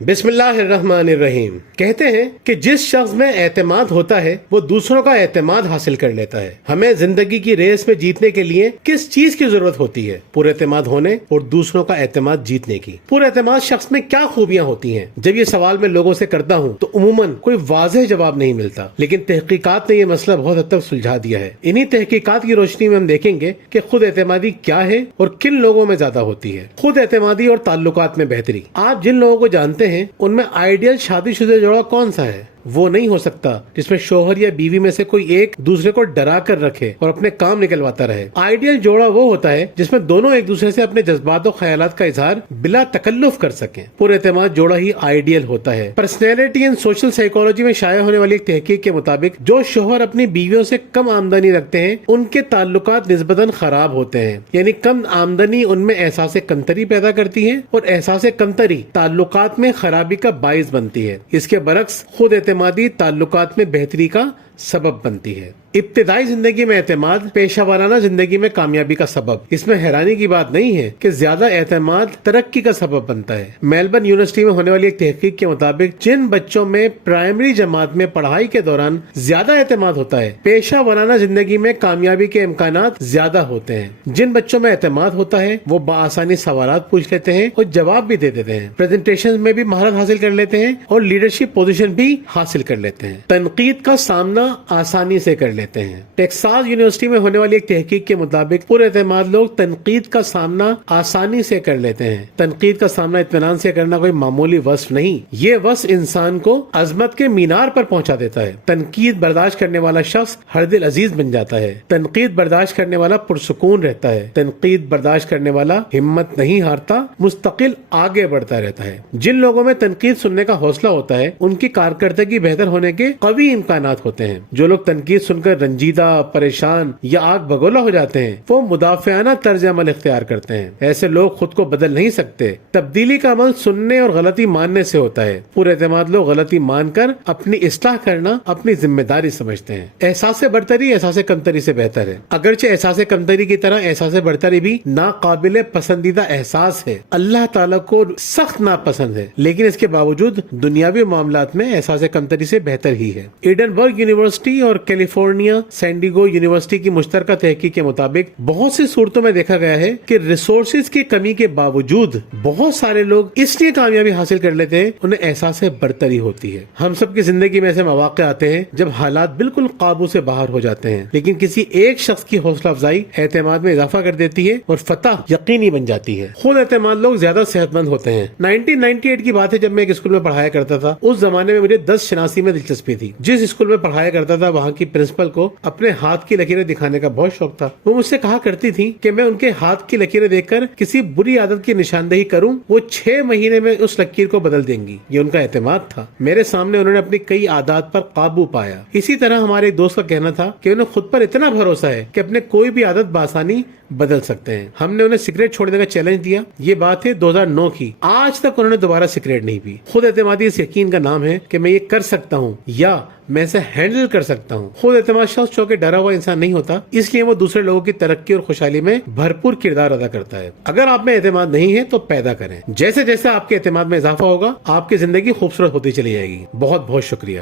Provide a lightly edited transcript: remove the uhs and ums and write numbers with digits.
بسم اللہ الرحمن الرحیم۔ کہتے ہیں کہ جس شخص میں اعتماد ہوتا ہے وہ دوسروں کا اعتماد حاصل کر لیتا ہے۔ ہمیں زندگی کی ریس میں جیتنے کے لیے کس چیز کی ضرورت ہوتی ہے؟ پر اعتماد ہونے اور دوسروں کا اعتماد جیتنے کی۔ پر اعتماد شخص میں کیا خوبیاں ہوتی ہیں؟ جب یہ سوال میں لوگوں سے کرتا ہوں تو عموماً کوئی واضح جواب نہیں ملتا، لیکن تحقیقات نے یہ مسئلہ بہت حد تک سلجھا دیا ہے۔ انہی تحقیقات کی روشنی میں ہم دیکھیں گے کہ خود اعتمادی کیا ہے اور کن لوگوں میں زیادہ ہوتی ہے۔ خود اعتمادی اور تعلقات میں بہتری۔ آپ جن لوگوں کو جانتے ہیں ان میں آئیڈیل شادی شدہ جوڑا کون سا ہے؟ وہ نہیں ہو سکتا جس میں شوہر یا بیوی میں سے کوئی ایک دوسرے کو ڈرا کر رکھے اور اپنے کام نکلواتا رہے۔ آئیڈیل جوڑا وہ ہوتا ہے جس میں دونوں ایک دوسرے سے اپنے جذبات و خیالات کا اظہار بلا تکلف کر سکیں۔ پر اعتماد جوڑا ہی آئیڈیل ہوتا ہے۔ پرسنالٹی اینڈ سوشل سائیکالوجی میں شائع ہونے والی ایک تحقیق کے مطابق جو شوہر اپنی بیویوں سے کم آمدنی رکھتے ہیں ان کے تعلقات نسبتاً خراب ہوتے ہیں، یعنی کم آمدنی ان میں احساس کمتری پیدا کرتی ہے اور احساس کمتری تعلقات میں خرابی کا باعث بنتی ہے۔ اس کے برعکس خود اعتمادی تعلقات میں بہتری کا سبب بنتی ہے۔ ابتدائی زندگی میں اعتماد پیشہ ورانہ زندگی میں کامیابی کا سبب۔ اس میں حیرانی کی بات نہیں ہے کہ زیادہ اعتماد ترقی کا سبب بنتا ہے۔ میلبرن یونیورسٹی میں ہونے والی ایک تحقیق کے مطابق جن بچوں میں پرائمری جماعت میں پڑھائی کے دوران زیادہ اعتماد ہوتا ہے، پیشہ ورانہ زندگی میں کامیابی کے امکانات زیادہ ہوتے ہیں۔ جن بچوں میں اعتماد ہوتا ہے وہ بآسانی سوالات پوچھ لیتے ہیں اور جواب بھی دے دیتے ہیں، پریزنٹیشن میں بھی مہارت حاصل کر لیتے ہیں اور لیڈرشپ پوزیشن بھی حاصل کر لیتے ہیں۔ تنقید کا سامنا آسانی سے کر لیتے ہیں۔ ٹیکساس یونیورسٹی میں ہونے والی ایک تحقیق کے مطابق پر اعتماد لوگ تنقید کا سامنا آسانی سے کر لیتے ہیں۔ تنقید کا سامنا اطمینان سے کرنا کوئی معمولی وصف نہیں، یہ وصف انسان کو عظمت کے مینار پر پہنچا دیتا ہے۔ تنقید برداشت کرنے والا شخص ہر دل عزیز بن جاتا ہے۔ تنقید برداشت کرنے والا پرسکون رہتا ہے۔ تنقید برداشت کرنے والا ہمت نہیں ہارتا، مستقل آگے بڑھتا رہتا ہے۔ جن لوگوں میں تنقید سننے کا حوصلہ ہوتا ہے ان کی کارکردگی بہتر ہونے کے قوی امکانات ہوتے ہیں۔ جو لوگ تنقید سن کر رنجیدہ، پریشان یا آگ بگولا ہو جاتے ہیں وہ مدافعانہ طرز عمل اختیار کرتے ہیں۔ ایسے لوگ خود کو بدل نہیں سکتے۔ تبدیلی کا عمل سننے اور غلطی ماننے سے ہوتا ہے۔ پر اعتماد لوگ غلطی مان کر اپنی اصلاح کرنا اپنی ذمہ داری سمجھتے ہیں۔ احساس برتری احساس کمتری سے بہتر ہے، اگرچہ احساس کمتری کی طرح احساس برتری بھی ناقابل پسندیدہ احساس ہے، اللہ تعالیٰ کو سخت ناپسند ہے، لیکن اس کے باوجود دنیاوی معاملات میں احساس کمتری سے بہتر ہی ہے۔ ایڈنبرگ یونیورسٹی اور کیلیفورنیا سینڈیگو یونیورسٹی کی مشترکہ تحقیق کے مطابق بہت سی صورتوں میں دیکھا گیا ہے کہ ریسورسز کی کمی کے باوجود بہت سارے لوگ اس لیے کامیابی حاصل کر لیتے ہیں انہیں احساس برتری ہوتی ہے۔ ہم سب کی زندگی میں ایسے مواقع آتے ہیں جب حالات بالکل قابو سے باہر ہو جاتے ہیں، لیکن کسی ایک شخص کی حوصلہ افزائی اعتماد میں اضافہ کر دیتی ہے اور فتح یقینی بن جاتی ہے۔ خود اعتماد لوگ زیادہ صحت مند ہوتے ہیں۔ 1998 کی بات ہے جب میں ایک اسکول میں پڑھایا کرتا تھا۔ اس زمانے میں مجھے 10 شناسی میں دلچسپی تھی۔ جس اسکول میں پڑھایا کرتا تھا وہاں کی پرنسپل کو اپنے ہاتھ کی لکیریں دکھانے کا بہت شوق تھا۔ وہ مجھ سے کہا کرتی تھی کہ میں ان کے ہاتھ کی لکیریں دیکھ کر کسی بری عادت کی نشاندہی کروں، وہ 6 مہینے میں اس لکیر کو بدل دیں گی۔ یہ ان کا اعتماد تھا۔ میرے سامنے انہوں نے اپنی کئی عادات پر قابو پایا۔ اسی طرح ہمارے ایک دوست کا کہنا تھا کہ انہیں خود پر اتنا بھروسہ ہے کہ اپنے کوئی بھی عادت بآسانی بدل سکتے ہیں۔ ہم نے انہیں سگریٹ چھوڑنے کا چیلنج دیا۔ یہ بات ہے 2009 کی۔ آج تک انہوں نے دوبارہ سگریٹ نہیں پی۔ خود اعتمادی اس یقین کا نام ہے کہ میں یہ کر سکتا ہوں یا میں اسے ہینڈل کر سکتا ہوں۔ خود اعتماد شخص جو کہ ڈرا ہوا انسان نہیں ہوتا، اس لیے وہ دوسرے لوگوں کی ترقی اور خوشحالی میں بھرپور کردار ادا کرتا ہے۔ اگر آپ میں اعتماد نہیں ہے تو پیدا کریں۔ جیسے جیسے آپ کے اعتماد میں اضافہ ہوگا آپ کی زندگی خوبصورت ہوتی چلی جائے گی۔ بہت بہت شکریہ۔